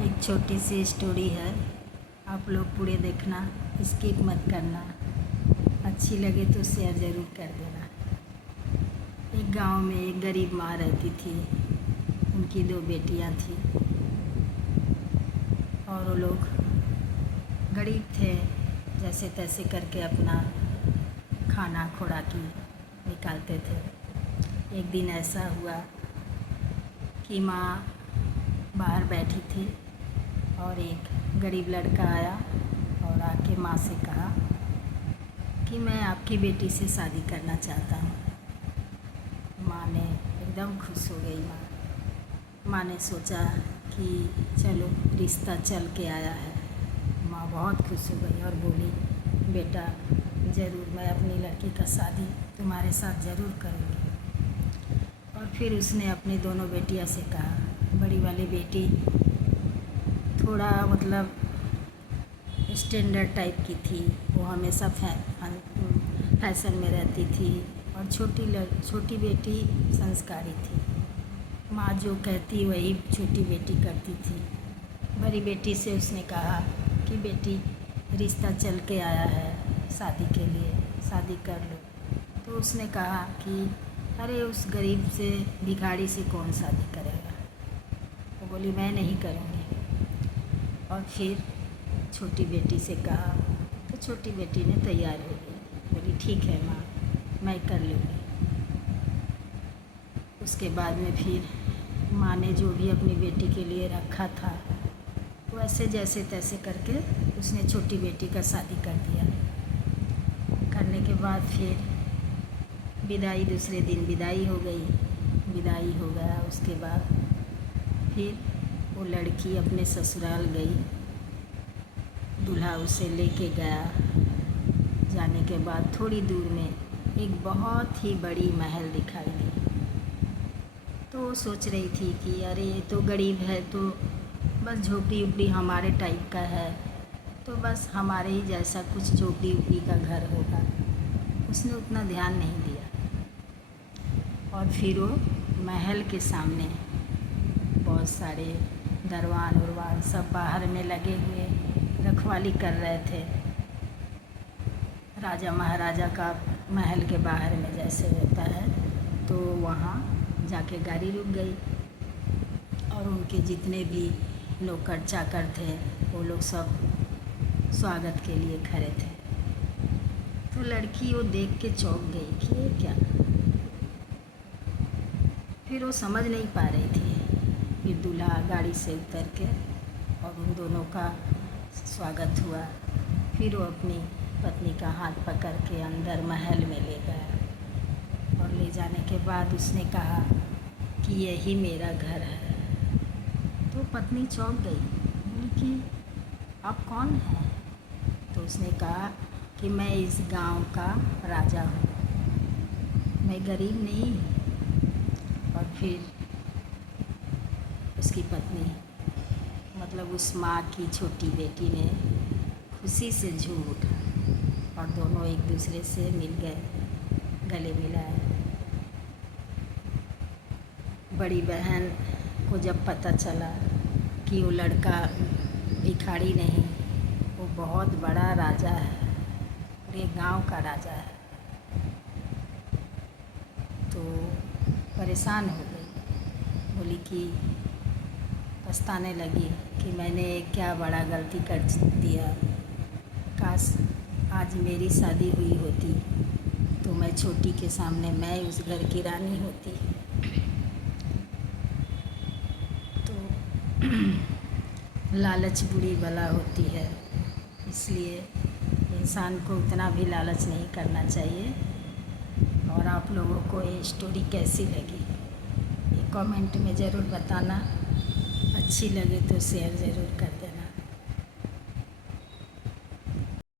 एक छोटी सी स्टोरी है। आप लोग पूरे देखना, स्किप मत करना। अच्छी लगे तो शेयर ज़रूर कर देना। एक गांव में एक गरीब माँ रहती थी। उनकी 2 बेटियां थी और वो लोग गरीब थे। जैसे तैसे करके अपना खाना खुराकी निकालते थे। एक दिन ऐसा हुआ कि माँ बाहर बैठी थी और एक गरीब लड़का आया और आके माँ से कहा कि मैं आपकी बेटी से शादी करना चाहता हूँ। माँ ने एकदम खुश हो गई। माँ ने सोचा कि चलो रिश्ता चल के आया है। माँ बहुत खुश हो गई और बोली, बेटा ज़रूर मैं अपनी लड़की का शादी तुम्हारे साथ ज़रूर करूँगी। और फिर उसने अपनी दोनों बेटियों से कहा, बड़ी वाली बेटी थोड़ा मतलब स्टैंडर्ड टाइप की थी, वो हमेशा फैशन में रहती थी, और छोटी बेटी संस्कारी थी। माँ जो कहती वही छोटी बेटी करती थी। बड़ी बेटी से उसने कहा कि बेटी रिश्ता चल के आया है शादी के लिए, शादी कर लो। तो उसने कहा कि अरे उस गरीब से, भिखारी से कौन शादी करेगा। वो बोली मैं नहीं करूँगी। और फिर छोटी बेटी से कहा तो छोटी बेटी ने तैयार हो गई, बोली ठीक है माँ, मैं कर लूँगी। उसके बाद में फिर माँ ने जो भी अपनी बेटी के लिए रखा था वैसे जैसे तैसे करके उसने छोटी बेटी का शादी कर दिया। करने के बाद फिर विदाई, दूसरे दिन विदाई हो गई। विदाई हो गया उसके बाद फिर वो लड़की अपने ससुराल गई। दूल्हा उसे लेके गया। जाने के बाद थोड़ी दूर में एक बहुत ही बड़ी महल दिखाई दी। तो वो सोच रही थी कि अरे ये तो गरीब है, तो बस झोपड़ी उपड़ी हमारे टाइप का है, तो बस हमारे ही जैसा कुछ झोपड़ी उपड़ी का घर होगा। उसने उतना ध्यान नहीं दिया। और फिर वो महल के सामने बहुत सारे दरवान उरवान सब बाहर में लगे हुए रखवाली कर रहे थे। राजा महाराजा का महल के बाहर में जैसे होता है, तो वहाँ जाके गाड़ी रुक गई और उनके जितने भी नौकर चाकर थे वो लोग सब स्वागत के लिए खड़े थे। तो लड़की वो देख के चौंक गई कि ये क्या। फिर वो समझ नहीं पा रही थी। फिर दूल्हा गाड़ी से उतर के और उन दोनों का स्वागत हुआ। फिर वो अपनी पत्नी का हाथ पकड़ के अंदर महल में ले गया और ले जाने के बाद उसने कहा कि यही मेरा घर है। तो पत्नी चौंक गई, बोली कि आप कौन हैं। तो उसने कहा कि मैं इस गांव का राजा हूँ, मैं गरीब नहीं हूँ। और फिर उसकी पत्नी मतलब उस माँ की छोटी बेटी ने खुशी से झूम उठा और दोनों एक दूसरे से मिल गए, गले मिलाए। बड़ी बहन को जब पता चला कि वो लड़का भिखारी नहीं, वो बहुत बड़ा राजा है, पूरे गांव का राजा है, तो परेशान हो गई। बोली कि पछताने लगी कि मैंने क्या बड़ा गलती कर दिया। काश आज मेरी शादी हुई होती तो मैं छोटी के सामने मैं उस घर की रानी होती। तो लालच बुरी बला होती है, इसलिए इंसान को उतना भी लालच नहीं करना चाहिए। और आप लोगों को ये स्टोरी कैसी लगी ये कमेंट में ज़रूर बताना। अच्छी लगे तो शेयर ज़रूर करना।